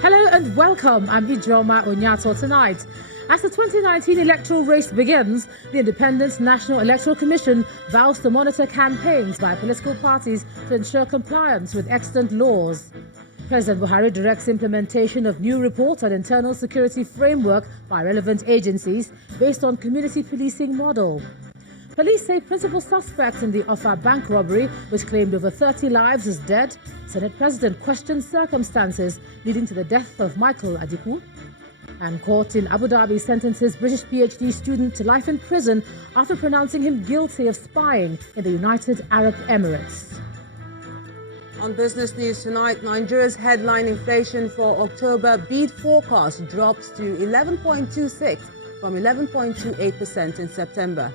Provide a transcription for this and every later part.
Hello and welcome. I'm Ijoma Onyato. Tonight, as the 2019 electoral race begins, the Independent National Electoral Commission vows to monitor campaigns by political parties to ensure compliance with extant laws. President Buhari directs implementation of new report on internal security framework by relevant agencies based on community policing model. Police say principal suspect in the Offa bank robbery, which claimed over 30 lives, is dead. Senate President questions circumstances leading to the death of Michael Adiku. And court in Abu Dhabi sentences British PhD student to life in prison after pronouncing him guilty of spying in the United Arab Emirates. On business news tonight, Nigeria's headline inflation for October beat forecast drops to 11.26 from 11.28% in September.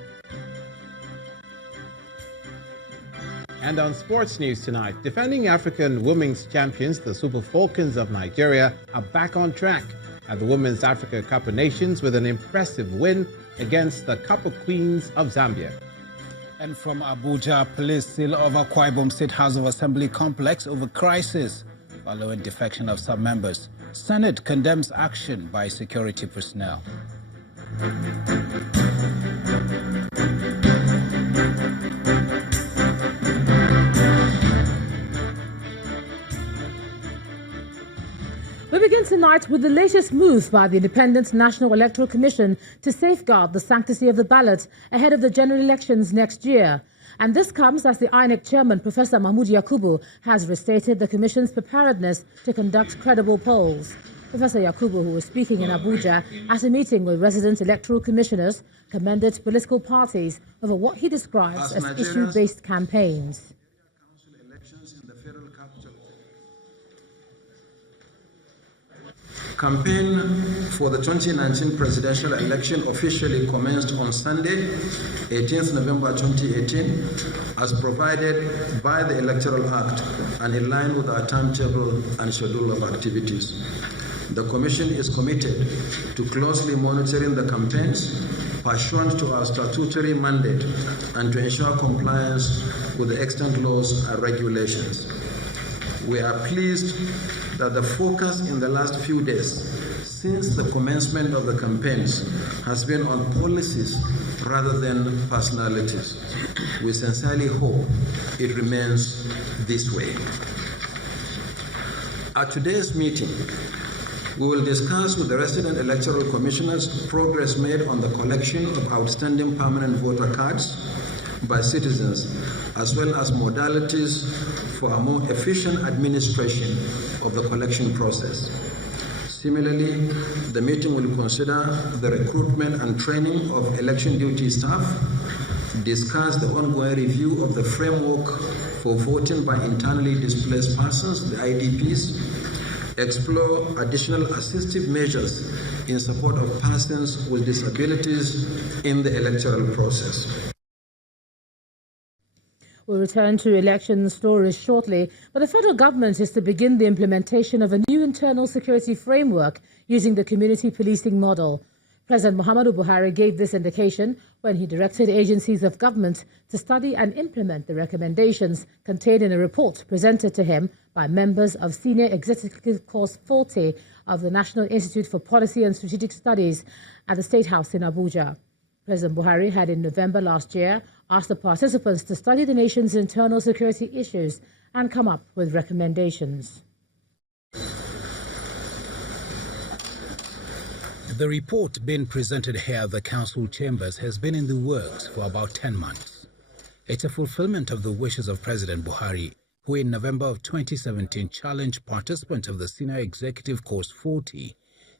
And on sports news tonight, defending African women's champions, the Super Falcons of Nigeria, are back on track at the Women's Africa Cup of Nations with an impressive win against the Cup of Queens of Zambia. And from Abuja, police seal of Akwa Ibom State House of Assembly complex over crisis following defection of some members. Senate condemns action by security personnel. We begin tonight with the latest move by the Independent National Electoral Commission to safeguard the sanctity of the ballot ahead of the general elections next year. And this comes as the INEC chairman, Professor Mahmood Yakubu, has restated the Commission's preparedness to conduct credible polls. Professor Yakubu, who was speaking in Abuja at a meeting with resident electoral commissioners, commended political parties over what he describes as issue-based campaigns. Campaign for the 2019 presidential election officially commenced on Sunday, 18th November 2018, as provided by the Electoral Act and in line with our timetable and schedule of activities. The Commission is committed to closely monitoring the campaigns pursuant to our statutory mandate and to ensure compliance with the extant laws and regulations. We are pleased that the focus in the last few days since the commencement of the campaigns has been on policies rather than personalities. We sincerely hope it remains this way. At today's meeting, we will discuss with the resident electoral commissioners progress made on the collection of outstanding permanent voter cards by citizens, as well as modalities for a more efficient administration of the collection process. Similarly, the meeting will consider the recruitment and training of election duty staff, discuss the ongoing review of the framework for voting by internally displaced persons, the IDPs, explore additional assistive measures in support of persons with disabilities in the electoral process. We'll return to election stories shortly, but the federal government is to begin the implementation of a new internal security framework using the community policing model. President Muhammadu Buhari gave this indication when he directed agencies of government to study and implement the recommendations contained in a report presented to him by members of Senior Executive Course 40 of the National Institute for Policy and Strategic Studies at the State House in Abuja. President Buhari had in November last year asked the participants to study the nation's internal security issues and come up with recommendations. The report being presented here at the council chambers has been in the works for about 10 months. It's a fulfillment of the wishes of President Buhari, who in November of 2017 challenged participants of the Senior Executive Course 40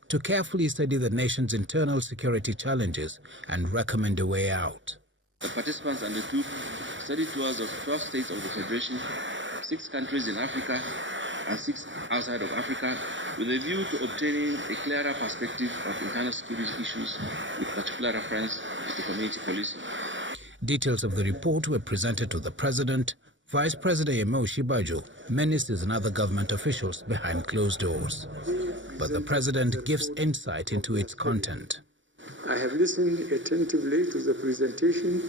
to carefully study the nation's internal security challenges and recommend a way out. The participants undertook study tours of 12 states of the Federation, 6 countries in Africa, and 6 outside of Africa, with a view to obtaining a clearer perspective of internal security issues, with particular reference to community policing. Details of the report were presented to the President, Vice President Yemi Osinbajo, ministers and other government officials behind closed doors. but the president gives insight into its content. I have listened attentively to the presentation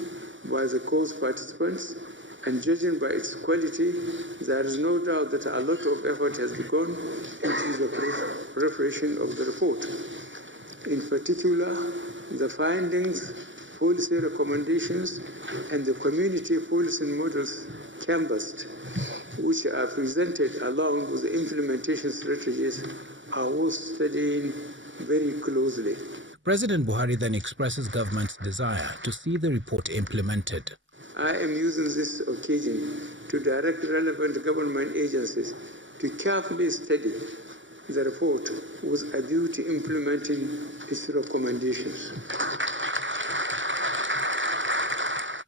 by the course participants, and judging by its quality, there is no doubt that a lot of effort has gone into the preparation of the report. In particular, the findings, policy recommendations, and the community policy models canvassed, which are presented along with the implementation strategies, are worth studying very closely. President Buhari then expresses government's desire to see the report implemented. I am using this occasion to direct relevant government agencies to carefully study the report with a view to implementing its recommendations.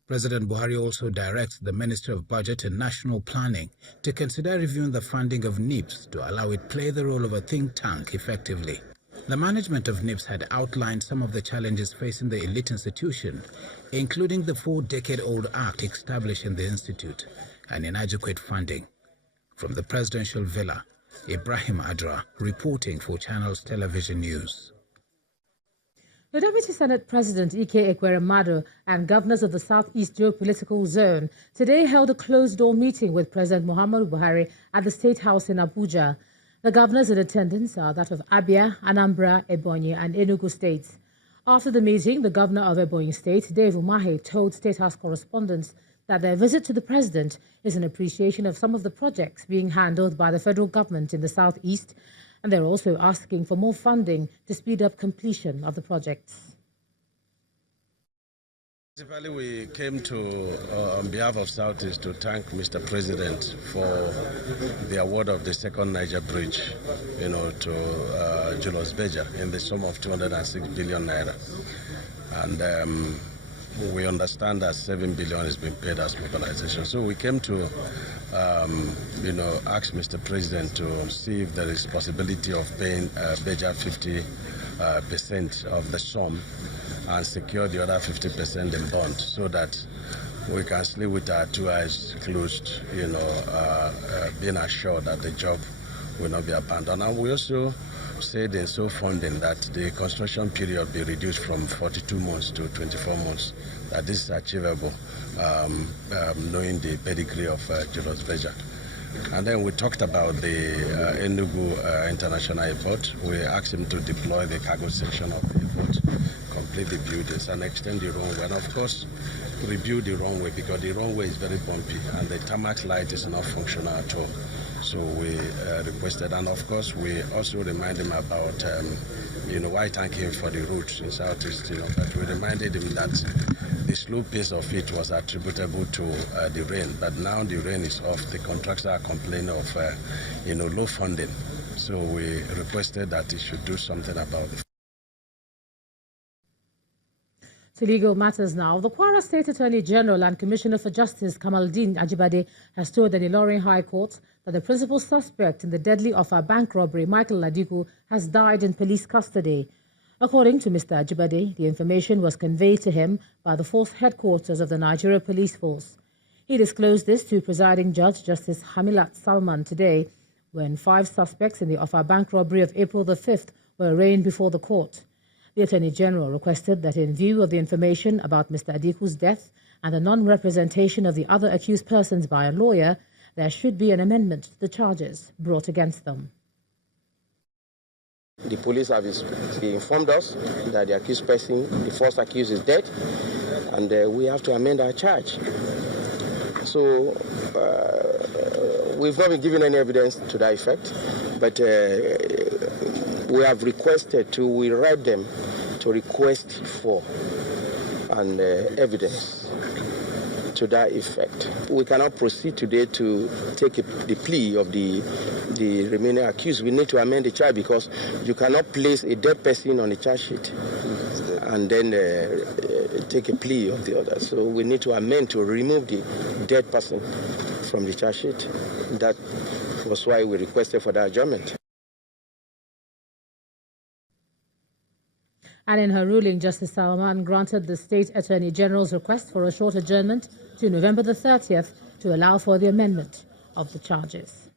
President Buhari also directs the Minister of Budget and National Planning to consider reviewing the funding of NIPS to allow it play the role of a think tank effectively. The management of NIPS had outlined some of the challenges facing the elite institution, including the 4-decade-old act establishing the institute and inadequate funding. From the presidential villa, Ibrahim Adra reporting for Channels Television News. The Deputy Senate President Ike Ekweremadu and governors of the Southeast Geopolitical Zone today held a closed-door meeting with President Muhammadu Buhari at the State House in Abuja. The governors in attendance are that of Abia, Anambra, Ebonyi and Enugu states. After the meeting, the governor of Ebonyi State, Dave Umahi, told State House correspondents that their visit to the president is an appreciation of some of the projects being handled by the federal government in the Southeast, and they're also asking for more funding to speed up completion of the projects. Principally, we came to, on behalf of Southeast, to thank Mr. President for the award of the second Niger Bridge, to Julius Berger in the sum of 206 billion naira. And we understand that 7 billion has been paid as mobilization. So we came to, ask Mr. President to see if there is possibility of paying Berger 50% of the sum and secure the other 50% in bond, so that we can sleep with our two eyes closed, being assured that the job will not be abandoned. And we also said in so funding that the construction period be reduced from 42 months to 24 months, that this is achievable, knowing the pedigree of Julius Berger. And then we talked about the Enugu International Airport. We asked him to deploy the cargo section of the airport, complete the buildings and extend the runway, and of course rebuild the runway, because the runway is very bumpy and the tarmac light is not functional at all. So we requested, and of course we also reminded him about why thank him for the routes in Southeast, but we reminded him that the slow pace of it was attributable to the rain, but now the rain is off. The contractors are complaining of low funding, so we requested that he should do something about it. To legal matters now, the Kwara State Attorney General and Commissioner for Justice Kamaldeen Ajibade has told the Ilorin High Court that the principal suspect in the deadly Offa bank robbery, Michael Ladiku, has died in police custody. According to Mr. Ajibade, the information was conveyed to him by the Force Headquarters of the Nigeria Police Force. He disclosed this to Presiding Judge Justice Hamilat Salman today, when 5 suspects in the Offa bank robbery of April the 5th were arraigned before the court. The Attorney General requested that in view of the information about Mr. Adiku's death and the non-representation of the other accused persons by a lawyer, there should be an amendment to the charges brought against them. The police have informed us that the accused person, the first accused, is dead, and we have to amend our charge. So we've not been given any evidence to that effect, but we have requested to, we write them to request for an evidence to that effect. We cannot proceed today to take the plea of the remaining accused. We need to amend the charge, because you cannot place a dead person on a charge sheet and then take a plea of the other. So we need to amend to remove the dead person from the charge sheet. That was why we requested for that adjournment. And in her ruling, Justice Salman granted the State Attorney General's request for a short adjournment to November the 30th to allow for the amendment of the charges.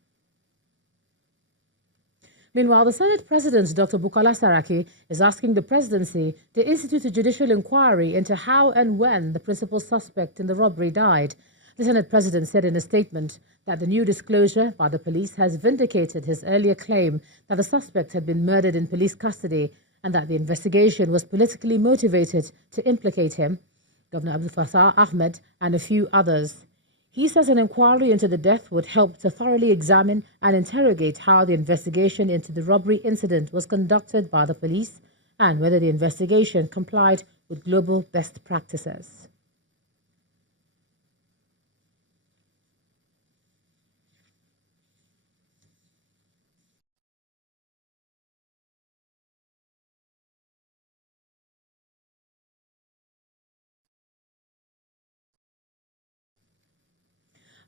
Meanwhile, the Senate President, Dr. Bukola Saraki, is asking the presidency to institute a judicial inquiry into how and when the principal suspect in the robbery died. The Senate President said in a statement that the new disclosure by the police has vindicated his earlier claim that the suspect had been murdered in police custody and that the investigation was politically motivated to implicate him, Governor Abdul Fattah Ahmed, and a few others. He says an inquiry into the death would help to thoroughly examine and interrogate how the investigation into the robbery incident was conducted by the police and whether the investigation complied with global best practices.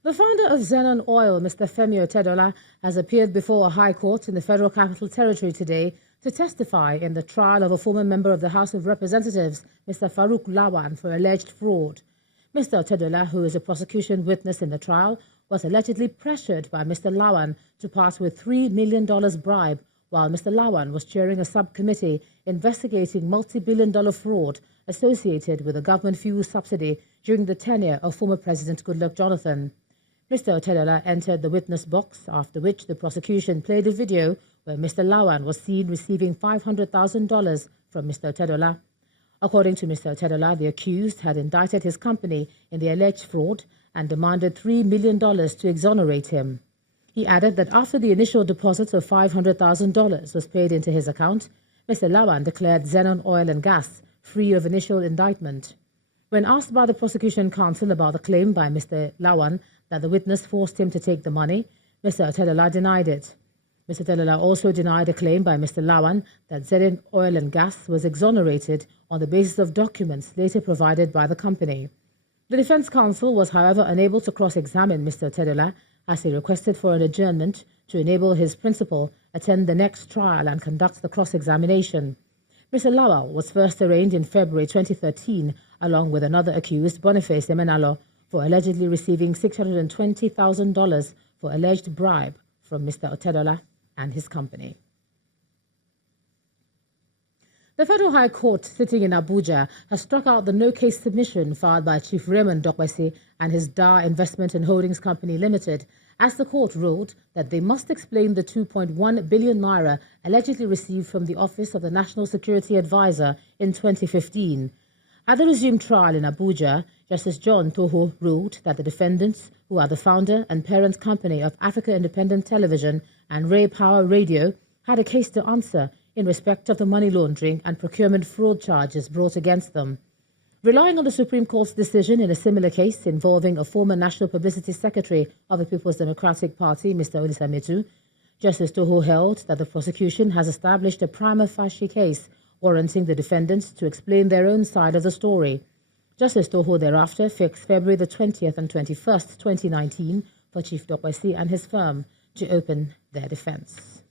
The founder of Zenon Oil, Mr. Femi Otedola, has appeared before a high court in the Federal Capital Territory today to testify in the trial of a former member of the House of Representatives, Mr. Farouk Lawan, for alleged fraud. Mr. Otedola, who is a prosecution witness in the trial, was allegedly pressured by Mr. Lawan to part with $3 million bribe while Mr. Lawan was chairing a subcommittee investigating multi-billion-dollar fraud associated with a government fuel subsidy during the tenure of former President Goodluck Jonathan. Mr. Otedola entered the witness box, after which the prosecution played a video where Mr. Lawan was seen receiving $500,000 from Mr. Otedola. According to Mr. Otedola, the accused had indicted his company in the alleged fraud and demanded $3 million to exonerate him. He added that after the initial deposit of $500,000 was paid into his account, Mr. Lawan declared Zenon Oil and Gas free of initial indictment. When asked by the prosecution counsel about the claim by Mr. Lawan that the witness forced him to take the money, Mr. Otedola denied it. Mr. Otedola also denied a claim by Mr. Lawan that Zenon Oil and Gas was exonerated on the basis of documents later provided by the company. The defense counsel was, however, unable to cross-examine Mr. Otedola as he requested for an adjournment to enable his principal attend the next trial and conduct the cross-examination. Mr. Lawal was first arraigned in February 2013 along with another accused, Boniface Emenalo, for allegedly receiving $620,000 for alleged bribe from Mr. Otedola and his company. The Federal High Court sitting in Abuja has struck out the no-case submission filed by Chief Raymond Dokpesi and his Dar Investment and Holdings Company Limited, as the court ruled that they must explain the 2.1 billion naira allegedly received from the Office of the National Security Advisor in 2015. At the resumed trial in Abuja, Justice John Toho ruled that the defendants, who are the founder and parent company of Africa Independent Television and Ray Power Radio, had a case to answer in respect of the money laundering and procurement fraud charges brought against them. Relying on the Supreme Court's decision in a similar case involving a former National Publicity Secretary of the People's Democratic Party, Mr. Olisa Metu, Justice Toho held that the prosecution has established a prima facie case warranting the defendants to explain their own side of the story. Justice Toho thereafter fixed February the 20th and 21st, 2019 for Chief Dokpesi and his firm to open their defense.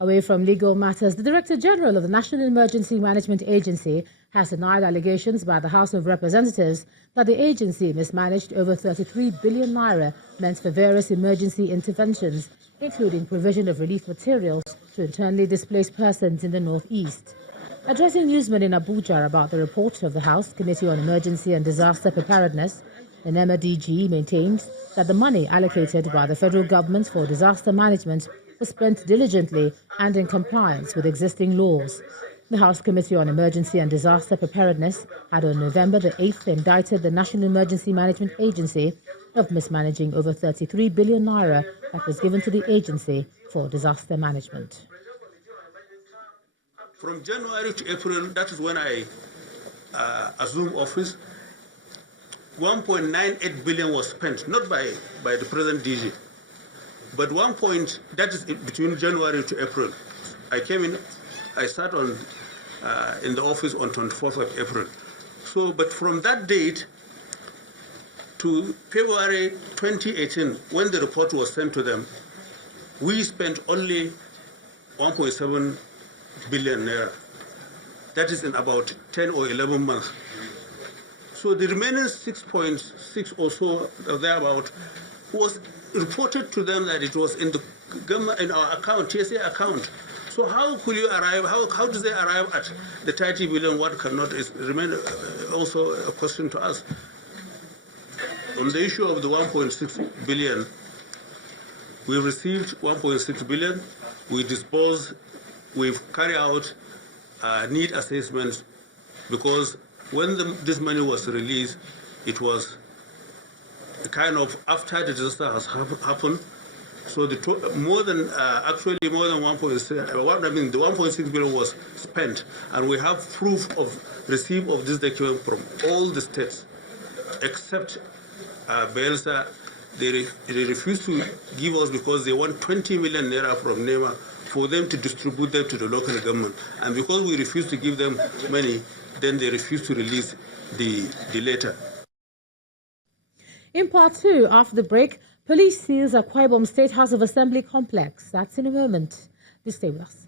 Away from legal matters, the Director General of the National Emergency Management Agency has denied allegations by the House of Representatives that the agency mismanaged over 33 billion naira meant for various emergency interventions, including provision of relief materials to internally displaced persons in the Northeast. Addressing newsmen in Abuja about the report of the House Committee on Emergency and Disaster Preparedness, the NEMA DG maintained that the money allocated by the federal government for disaster management was spent diligently and in compliance with existing laws. The House Committee on Emergency and Disaster Preparedness had on November the 8th indicted the National Emergency Management Agency of mismanaging over 33 billion naira that was given to the agency for disaster management. From January to April, that is when I assumed office, 1.98 billion was spent, not by the present DG. But that is between January to April. I came in, I sat on in the office on 24th of April. So, but from that date to February 2018, when the report was sent to them, we spent only 1.7 billion naira. That is in about 10 or 11 months. So the remaining 6.6 or so, thereabout, was reported to them that it was in the government, in our account, TSA account. So how could you arrive, how do they arrive at the 30 billion, what cannot, is remain also a question to us. On the issue of the 1.6 billion, we received 1.6 billion, we disposed, we've carried out need assessments, because when this money was released, it was kind of after the disaster has happened. So the more than 1.6, I mean the 1.6 billion was spent, and we have proof of receipt of this document from all the states, except Bielsa. They refuse to give us because they want 20 million naira from NEMA for them to distribute them to the local government, and because we refuse to give them money, then they refuse to release the letter. In part two, after the break, police seals Akwa Ibom State House of Assembly complex. That's in a moment. Please stay with us.